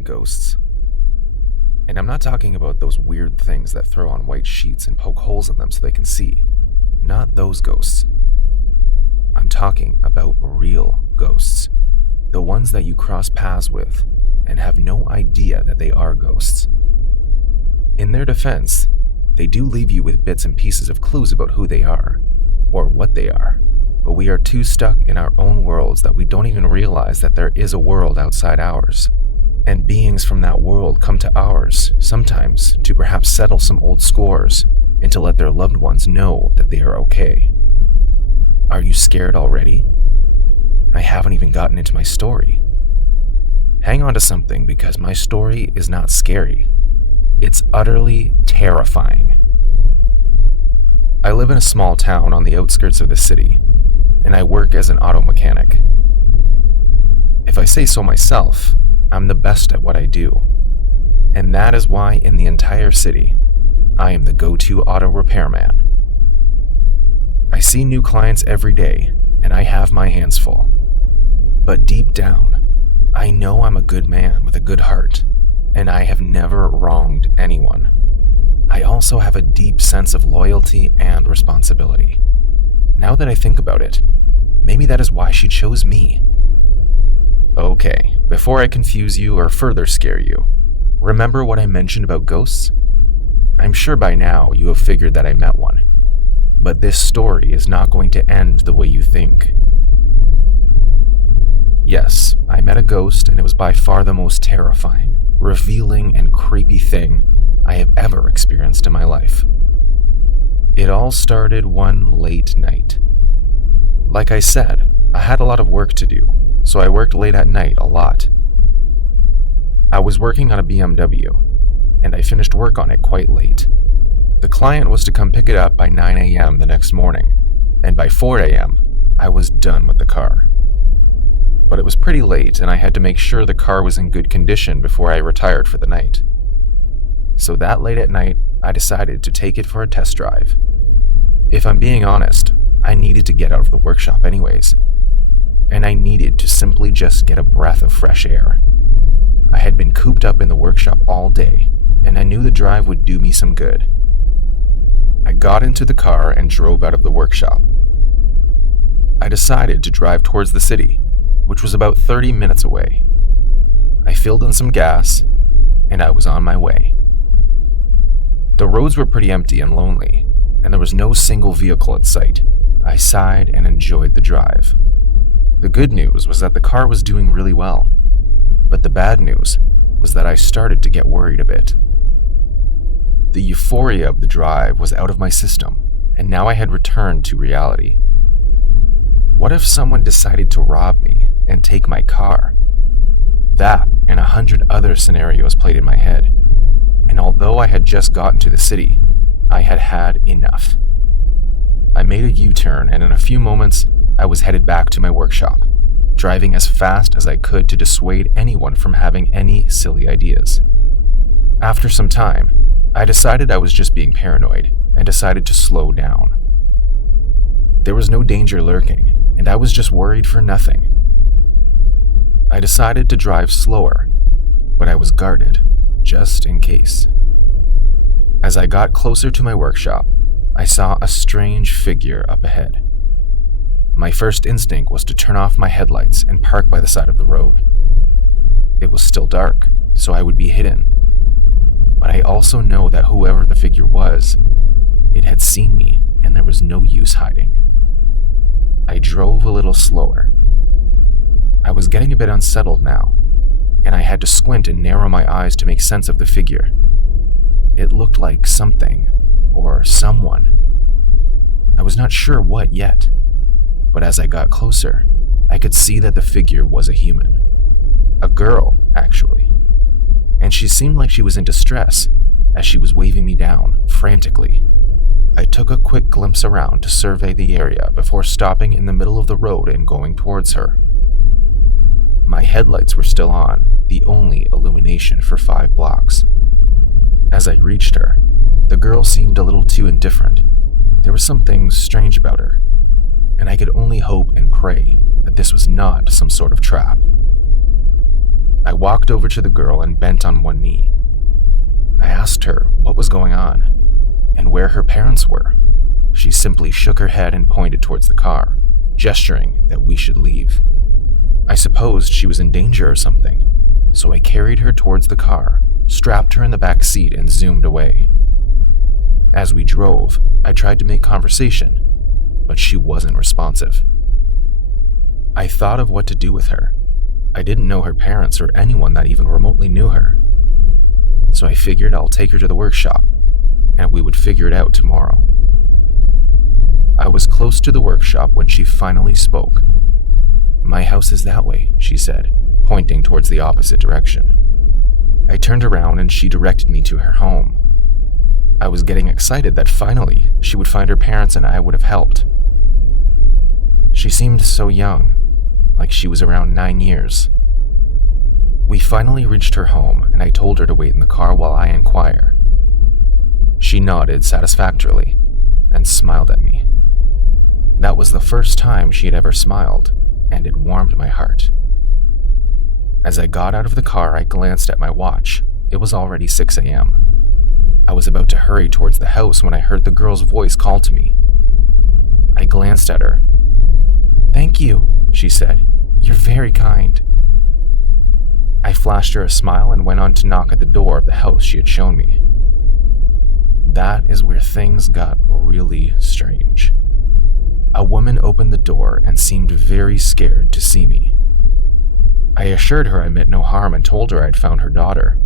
in ghosts. And I'm not talking about those weird things that throw on white sheets and poke holes in them so they can see. Not those ghosts. I'm talking about real ghosts. The ones that you cross paths with and have no idea that they are ghosts. In their defense, they do leave you with bits and pieces of clues about who they are, or what they are, but we are too stuck in our own worlds that we don't even realize that there is a world outside ours. And beings from that world come to ours, sometimes to perhaps settle some old scores and to let their loved ones know that they are okay. Are you scared already? I haven't even gotten into my story. Hang on to something because my story is not scary. It's utterly terrifying. I live in a small town on the outskirts of the city, and I work as an auto mechanic. If I say so myself, I'm the best at what I do, and that is why in the entire city, I am the go-to auto repairman. I see new clients every day, and I have my hands full. But deep down, I know I'm a good man with a good heart, and I have never wronged anyone. I also have a deep sense of loyalty and responsibility. Now that I think about it, maybe that is why she chose me. Okay, before I confuse you or further scare you, remember what I mentioned about ghosts? I'm sure by now you have figured that I met one. But this story is not going to end the way you think. Yes, I met a ghost, and it was by far the most terrifying, revealing, and creepy thing I have ever experienced in my life. It all started one late night. Like I said, I had a lot of work to do, so I worked late at night a lot. I was working on a BMW, and I finished work on it quite late. The client was to come pick it up by 9 a.m. the next morning, and by 4 a.m., I was done with the car. But it was pretty late, and I had to make sure the car was in good condition before I retired for the night. So that late at night, I decided to take it for a test drive. If I'm being honest, I needed to get out of the workshop anyways, and I needed to simply just get a breath of fresh air. I had been cooped up in the workshop all day, and I knew the drive would do me some good. I got into the car and drove out of the workshop. I decided to drive towards the city, which was about 30 minutes away. I filled in some gas, and I was on my way. The roads were pretty empty and lonely, and there was no single vehicle in sight. I sighed and enjoyed the drive. The good news was that the car was doing really well, but the bad news was that I started to get worried a bit. The euphoria of the drive was out of my system, and now I had returned to reality. What if someone decided to rob me and take my car? That and 100 other scenarios played in my head, and although I had just gotten to the city, I had had enough. I made a U-turn, and in a few moments, I was headed back to my workshop, driving as fast as I could to dissuade anyone from having any silly ideas. After some time, I decided I was just being paranoid and decided to slow down. There was no danger lurking, and I was just worried for nothing. I decided to drive slower, but I was guarded, just in case. As I got closer to my workshop, I saw a strange figure up ahead. My first instinct was to turn off my headlights and park by the side of the road. It was still dark, so I would be hidden. But I also know that whoever the figure was, it had seen me, and there was no use hiding. I drove a little slower. I was getting a bit unsettled now, and I had to squint and narrow my eyes to make sense of the figure. It looked like something, or someone. I was not sure what yet, but as I got closer, I could see that the figure was a human. A girl, actually. And she seemed like she was in distress, as she was waving me down, frantically. I took a quick glimpse around to survey the area before stopping in the middle of the road and going towards her. My headlights were still on, the only illumination for 5 blocks. As I reached her, the girl seemed a little too indifferent. There was something strange about her, and I could only hope and pray that this was not some sort of trap. I walked over to the girl and bent on one knee. I asked her what was going on and where her parents were. She simply shook her head and pointed towards the car, gesturing that we should leave. I supposed she was in danger or something, so I carried her towards the car, strapped her in the back seat, and zoomed away. As we drove, I tried to make conversation, but she wasn't responsive. I thought of what to do with her. I didn't know her parents or anyone that even remotely knew her. So I figured I'll take her to the workshop, and we would figure it out tomorrow. I was close to the workshop when she finally spoke. "My house is that way," she said, pointing towards the opposite direction. I turned around and she directed me to her home. I was getting excited that finally she would find her parents and I would have helped. She seemed so young, like she was around 9 years. We finally reached her home and I told her to wait in the car while I inquire. She nodded satisfactorily and smiled at me. That was the first time she had ever smiled, and it warmed my heart. As I got out of the car, I glanced at my watch. It was already 6 a.m. I was about to hurry towards the house when I heard the girl's voice call to me. I glanced at her. "Thank you," she said. "You're very kind." I flashed her a smile and went on to knock at the door of the house she had shown me. That is where things got really strange. A woman opened the door and seemed very scared to see me. I assured her I meant no harm and told her I'd found her daughter.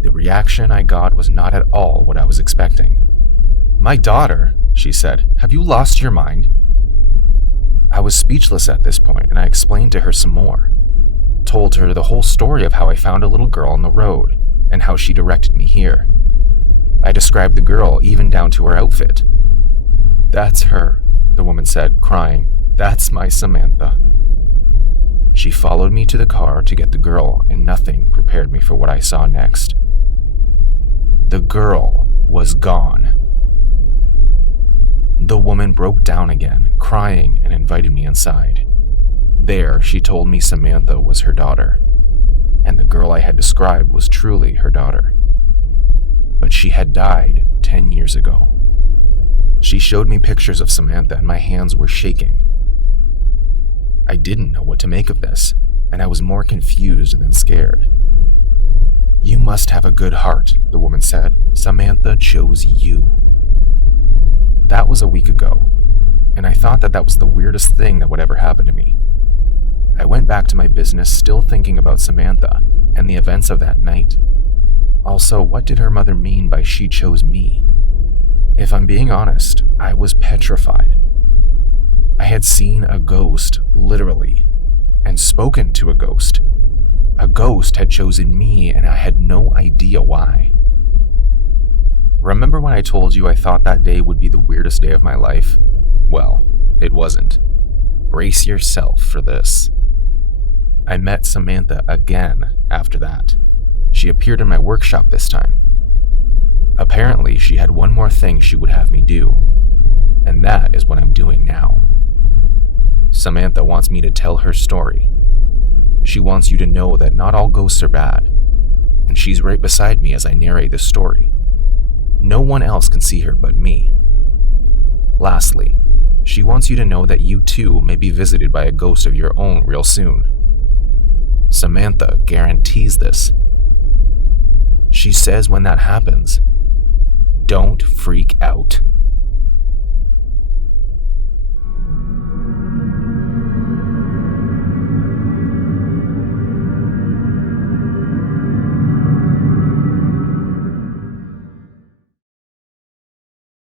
The reaction I got was not at all what I was expecting. "My daughter?" she said. "Have you lost your mind?" I was speechless at this point, and I explained to her some more. Told her the whole story of how I found a little girl on the road and how she directed me here. I described the girl even down to her outfit. "That's her," the woman said, crying. "That's my Samantha." She followed me to the car to get the girl, and nothing prepared me for what I saw next. The girl was gone. The woman broke down again, crying, and invited me inside. There, she told me Samantha was her daughter, and the girl I had described was truly her daughter. But she had died 10 years ago. She showed me pictures of Samantha, and my hands were shaking. I didn't know what to make of this, and I was more confused than scared. "You must have a good heart," the woman said. "Samantha chose you." That was a week ago, and I thought that was the weirdest thing that would ever happen to me. I went back to my business still thinking about Samantha and the events of that night. Also, what did her mother mean by she chose me? If I'm being honest, I was petrified. I had seen a ghost, literally, and spoken to a ghost. A ghost had chosen me, and I had no idea why. Remember when I told you I thought that day would be the weirdest day of my life? Well, it wasn't. Brace yourself for this. I met Samantha again after that. She appeared in my workshop this time. Apparently, she had one more thing she would have me do, and that is what I'm doing now. Samantha wants me to tell her story. She wants you to know that not all ghosts are bad, and she's right beside me as I narrate this story. No one else can see her but me. Lastly, she wants you to know that you too may be visited by a ghost of your own real soon. Samantha guarantees this. She says when that happens, don't freak out.